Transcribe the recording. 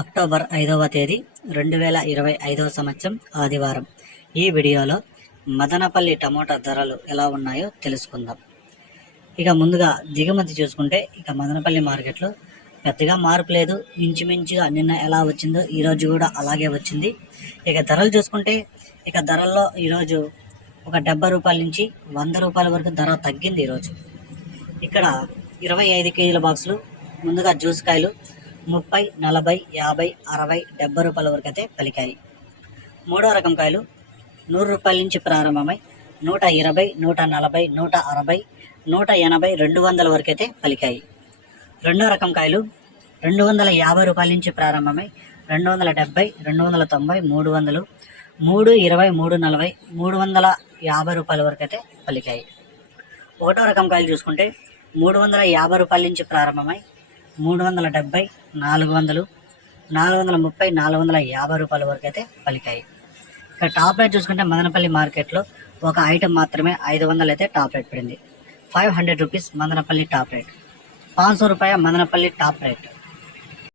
October ఐదవ తేదీ రెండు వేల ఇరవై ఐదవ సంవత్సరం ఆదివారం. ఈ వీడియోలో మదనపల్లి టమోటా ధరలు ఎలా ఉన్నాయో తెలుసుకుందాం. ఇక ముందుగా దిగుమతి చూసుకుంటే ఇక మదనపల్లి మార్కెట్లో పెద్దగా మార్పు లేదు. ఇంచుమించుగా నిన్న ఎలా వచ్చిందో ఈరోజు కూడా అలాగే వచ్చింది. ఇక ధరలు చూసుకుంటే ఇక ధరల్లో ఈరోజు ఒక డెబ్బై రూపాయల నుంచి వంద రూపాయల వరకు ధర తగ్గింది ఈరోజు ఇక్కడ ఇరవై ఐదు కేజీల బాక్సులు ముందుగా జ్యూస్ కాయలు ముప్పై నలభై యాభై అరవై డెబ్బై రూపాయల వరకు అయితే పలికాయి. మూడో రకం కాయలు నూరు రూపాయల నుంచి ప్రారంభమై నూట ఇరవై నూట నలభై నూట అరవై నూట ఎనభై రెండు వందల వరకు అయితే పలికాయి. రెండో రకం కాయలు రెండు వందల యాభై రూపాయల నుంచి ప్రారంభమై రెండు వందల డెబ్బై రెండు వందల తొంభై మూడు వందలు మూడు ఇరవై మూడు నలభై మూడు వందల యాభై రూపాయల వరకు అయితే పలికాయి. ఒకటో రకం కాయలు చూసుకుంటే మూడు వందల యాభై రూపాయల నుంచి ప్రారంభమై మూడు వందల డెబ్బై నాలుగు వందలు నాలుగు వందల ముప్పై నాలుగు వందల యాభై రూపాయల వరకు అయితే పలికాయి. ఇక టాప్ రేట్ చూసుకుంటే మదనపల్లి మార్కెట్లో ఒక ఐటెం మాత్రమే ఐదు వందలు అయితే టాప్ రేట్ పడింది. Five hundred rupees Madanapalle top rate. పాంచ్ రూపాయ మదనపల్లి టాప్ రేట్.